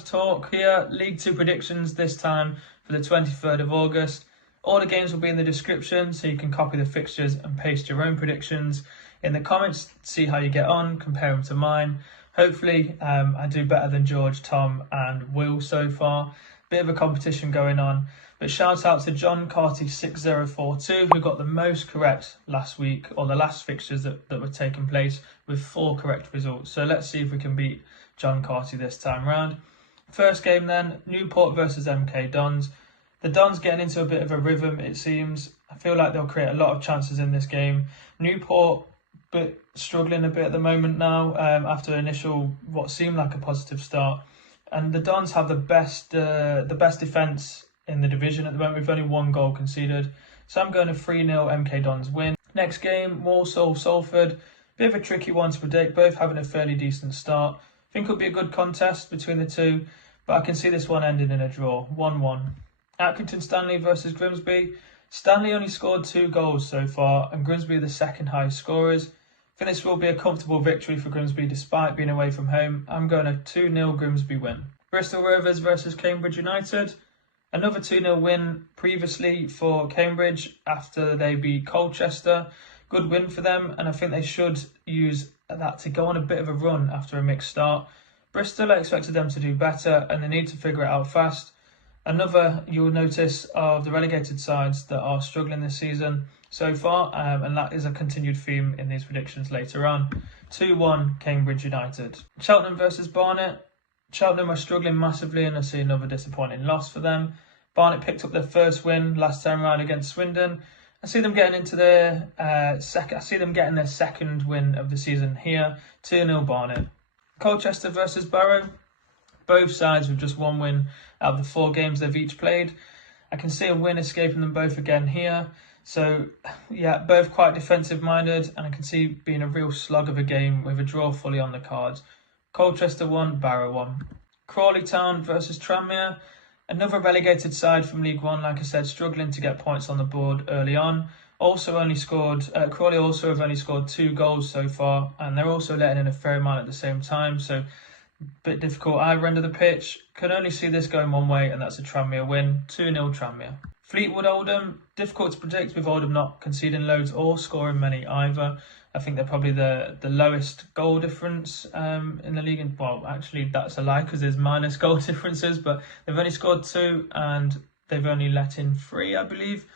to talk here. League 2 predictions this time for the 23rd of August. All the games will be in the description, so you can copy the fixtures and paste your own predictions in the comments. See how you get on, compare them to mine. Hopefully I do better than George, Tom and Will so far. Bit of a competition going on. But shout out to John Carty 6042 who got the most correct last week, or the last fixtures that were taking place, with 4 correct results. So let's see if we can beat John Carty this time round. First game then, Newport versus MK Dons. The Dons getting into a bit of a rhythm, it seems. I feel like they'll create a lot of chances in this game. Newport but struggling a bit at the moment now after initial what seemed like a positive start. And the Dons have the best defence in the division at the moment, with only 1 goal conceded. So I'm going to 3-0 MK Dons win. Next game, Walsall, Salford. Bit of a tricky one to predict, both having a fairly decent start. I think it'll be a good contest between the two, but I can see this one ending in a draw, 1-1. Accrington Stanley versus Grimsby. Stanley only scored 2 goals so far, and Grimsby are the second highest scorers. I think this will be a comfortable victory for Grimsby despite being away from home. I'm going a 2-0 Grimsby win. Bristol Rovers versus Cambridge United. Another 2-0 win previously for Cambridge after they beat Colchester. Good win for them, and I think they should use that to go on a bit of a run after a mixed start. Bristol, I expected them to do better, and they need to figure it out fast. Another you'll notice of the relegated sides that are struggling this season so far, and that is a continued theme in these predictions later on. 2-1 Cambridge United. Cheltenham versus Barnet. Cheltenham are struggling massively, and I see another disappointing loss for them. Barnet picked up their first win last time round against Swindon. I see them getting into their second win of the season here. 2-0 Barnet. Colchester versus Barrow. Both sides with just 1 win out of the 4 games they've each played. I can see a win escaping them both again here. So yeah, both quite defensive minded, and I can see being a real slug of a game with a draw fully on the cards. Colchester 1, Barrow 1. Crawley Town versus Tranmere. Another relegated side from League 1, like I said, struggling to get points on the board early on. Crawley also have only scored 2 goals so far, and they're also letting in a fair amount at the same time, so a bit difficult either end of the pitch. Can only see this going one way, and that's a Tranmere win. 2-0 Tranmere. Fleetwood Oldham. Difficult to predict with Oldham not conceding loads or scoring many either. I think they're probably the lowest goal difference in the league. Well, actually, that's a lie because there's minus goal differences, but they've only scored 2 and they've only let in 3, I believe.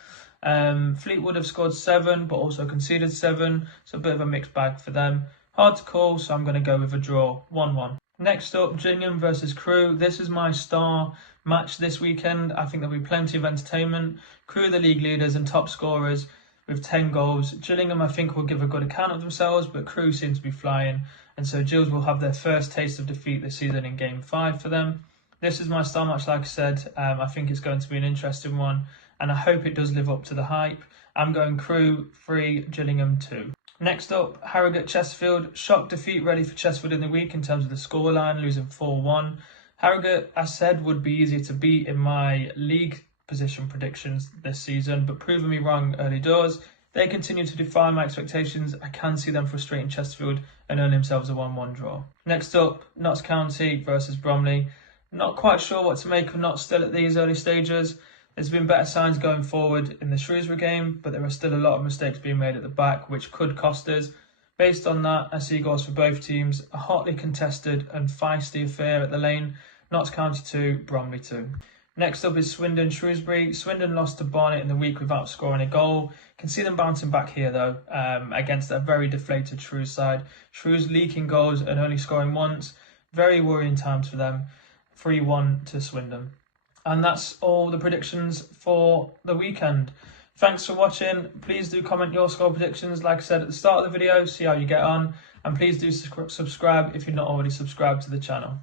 Fleetwood have scored 7, but also conceded 7, so a bit of a mixed bag for them. Hard to call, so I'm going to go with a draw, 1-1. Next up, Gillingham versus Crewe. This is my star match this weekend. I think there'll be plenty of entertainment. Crewe are the league leaders and top scorers with 10 goals. Gillingham, I think, will give a good account of themselves, but Crewe seem to be flying, and so Gills will have their first taste of defeat this season in Game 5 for them. This is my star match, like I said. I think it's going to be an interesting one, and I hope it does live up to the hype. I'm going Crewe 3, Gillingham 2. Next up, Harrogate Chesterfield. Shock defeat ready for Chesterfield in the week in terms of the scoreline, losing 4-1. Harrogate, I said, would be easier to beat in my league position predictions this season, but proving me wrong early doors. They continue to defy my expectations. I can see them frustrating Chesterfield and earn themselves a 1-1 draw. Next up, Notts County versus Bromley. Not quite sure what to make of Notts still at these early stages. There's been better signs going forward in the Shrewsbury game, but there are still a lot of mistakes being made at the back, which could cost us. Based on that, I see goals for both teams. A hotly contested and feisty affair at the lane. Notts County 2, Bromley 2. Next up is Swindon Shrewsbury. Swindon lost to Barnet in the week without scoring a goal. Can see them bouncing back here though, against a very deflated Shrews side. Shrews leaking goals and only scoring once. Very worrying times for them. 3-1 to Swindon. And that's all the predictions for the weekend. Thanks for watching. Please do comment your score predictions, like I said at the start of the video, see how you get on. And please do subscribe if you're not already subscribed to the channel.